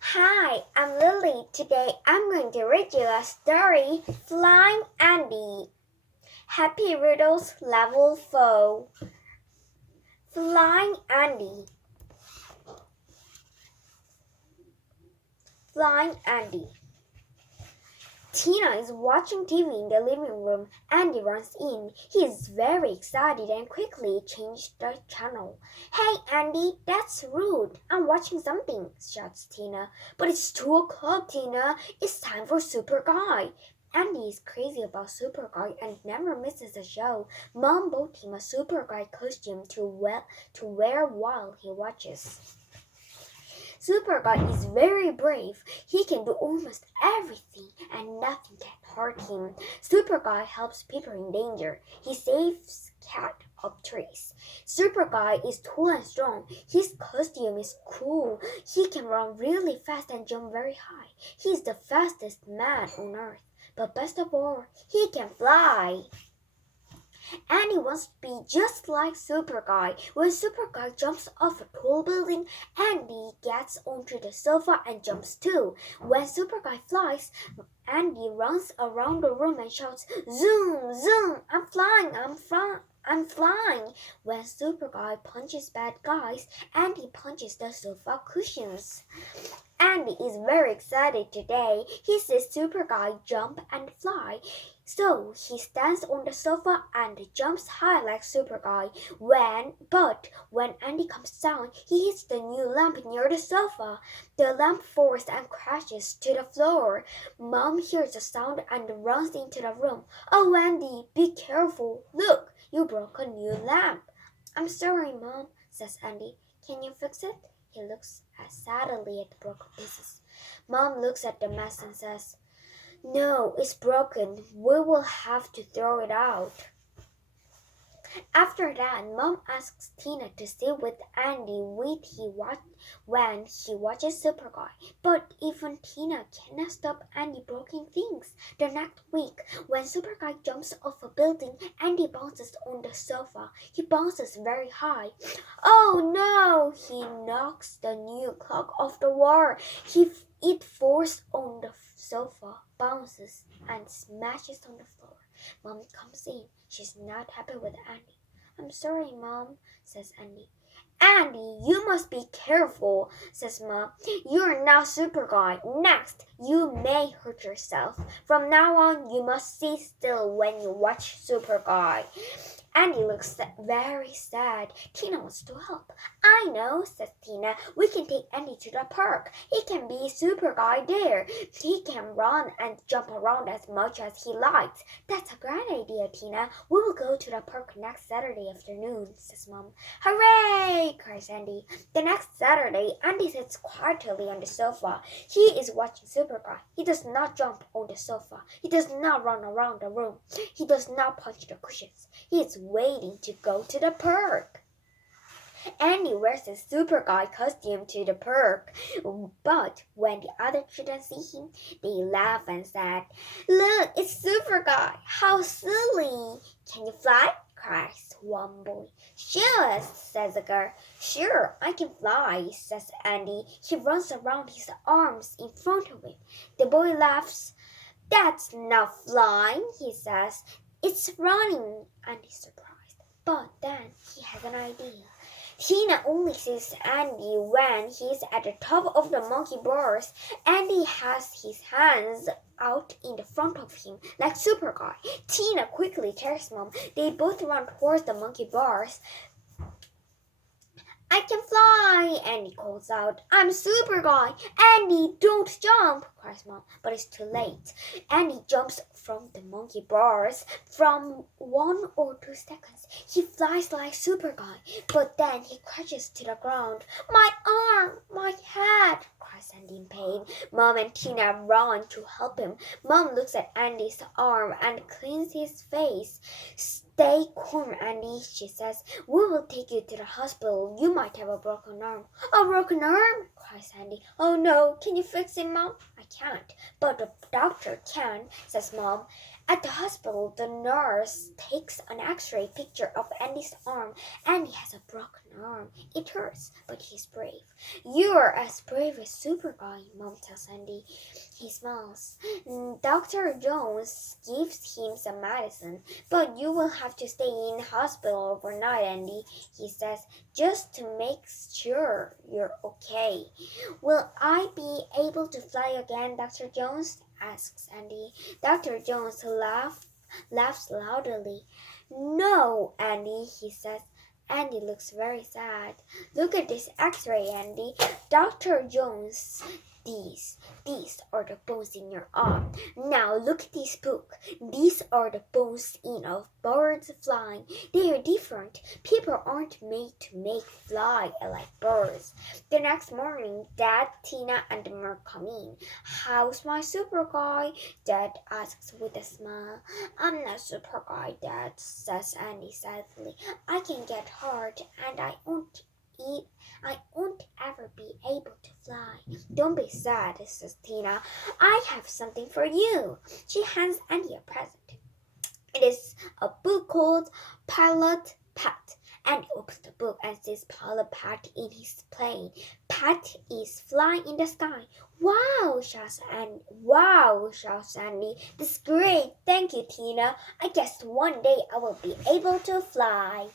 Hi, I'm Lily. Today I'm going to read you a story, Flying Andy. Happy Riddles Level 4. Flying Andy. Flying Andy. Tina is watching TV in the living room. Andy runs in. He is very excited and quickly changed the channel. Hey, Andy, that's rude. I'm watching something, shouts Tina. But it's 2 o'clock, Tina. It's time for Super Guy. Andy is crazy about Super Guy and never misses a show. Mom bought him a Super Guy costume to wear while he watches. Super Guy is very brave. He can do almost everything and nothing can hurt him. Super Guy helps people in danger. He saves cat up trees. Super Guy is tall and strong. His costume is cool. He can run really fast and jump very high. He's the fastest man on earth. But best of all, he can fly. Andy wants to be just like Super Guy. When Super Guy jumps off a tall building, Andy gets onto the sofa and jumps too. When Super Guy flies, Andy runs around the room and shouts, "Zoom, zoom, I'm flying. When Super Guy punches bad guys, Andy punches the sofa cushions. Andy is very excited today. He sees Super Guy jump and fly. So he stands on the sofa and jumps high like Super Guy. But when Andy comes down, he hits the new lamp near the sofa. The lamp falls and crashes to the floor. Mom hears the sound and runs into the room. "Oh, Andy, be careful. Look, you broke a new lamp." "I'm sorry, Mom," says Andy. "Can you fix it?" He looks sadly at the broken pieces. Mom looks at the mess and says, "No, it's broken. We will have to throw it out." After that, Mom asks Tina to sit with Andy when he watches Super Guy. But even Tina cannot stop Andy breaking things. The next week, when Super Guy jumps off a building, Andy bounces on the sofa. He bounces very high. Oh no! He knocks the new clock off the wall. It falls on the sofa, bounces, and smashes on the floor. Mom comes in. She's not happy with Andy. "I'm sorry, Mom," says Andy. "Andy, you must be careful," says Mom. "You're now Super Guy. Next, you may hurt yourself. From now on, you must sit still when you watch Super Guy." Andy looks very sad. Tina wants to help. "I know," says Tina. "We can take Andy to the park. He can be Super Guy there. He can run and jump around as much as he likes." "That's a great idea, Tina. We will go to the park next Saturday afternoon," says Mom. "Hooray!" cries Andy. The next Saturday, Andy sits quietly on the sofa. He is watching Super Guy. He does not jump on the sofa. He does not run around the room. He does not punch the cushions. He is waiting to go to the park. Andy wears his Super Guy costume to the park, but when the other children see him, they laugh and say, "Look, it's Super Guy. How silly." "Can you fly?" cries one boy. "Sure," says a girl. "Sure, I can fly," says Andy. He runs around his arms in front of him. The boy laughs. "That's not flying," he says. "It's running." Andy's surprised. But then he has an idea. Tina only sees Andy when he's at the top of the monkey bars. Andy has his hands out in the front of him like Super Guy. Tina quickly tells Mom. They both run towards the monkey bars. "I can fly," Andy calls out. "I'm Super Guy." "Andy, don't jump," cries Mom. But it's too late. Andy jumps from the monkey bars. From 1 or 2 seconds, he flies like Super Guy. But then he crashes to the ground. "My arm, my head," cries Andy in pain. Mom and Tina run to help him. Mom looks at Andy's arm and cleans his face. "Stay calm, Andy," she says. "We will take you to the hospital. You might have a broken arm." "A broken arm?" cries Andy. "Oh no, can you fix it, Mom?" "I can't, but the doctor can," says Mom. At the hospital, the nurse takes an x-ray picture of Andy's arm. Andy has a broken arm. It hurts, but he's brave. You're as brave as Superguy, Mom tells Andy. He smiles. Dr. Jones gives him some medicine, but you will have to stay in hospital overnight, Andy, he says, just to make sure you're okay. Will I be able to fly again, Dr. Jones? Asks Andy. Dr. Jones laughs loudly. No, Andy, he says. Andy looks very sad. Look at this x-ray, Andy. Dr. Jones, these are the bones in your arm. Now look at this book. These are the bones in of birds flying. They are different. People aren't made to fly like birds. The next morning, Dad, Tina, and Merc come in. How's my super guy? Dad asks with a smile. I'm not super guy, Dad, says Andy sadly. I can get hurt and I won't ever be able to fly. Don't be sad, says Tina. I have something for you. She hands Andy a present. It is a book called Pilot Pat. Andy opens the book and sees Pilot Pat in his plane. Pat is flying in the sky. Wow, shouts Andy. This is great. Thank you, Tina. I guess one day I will be able to fly.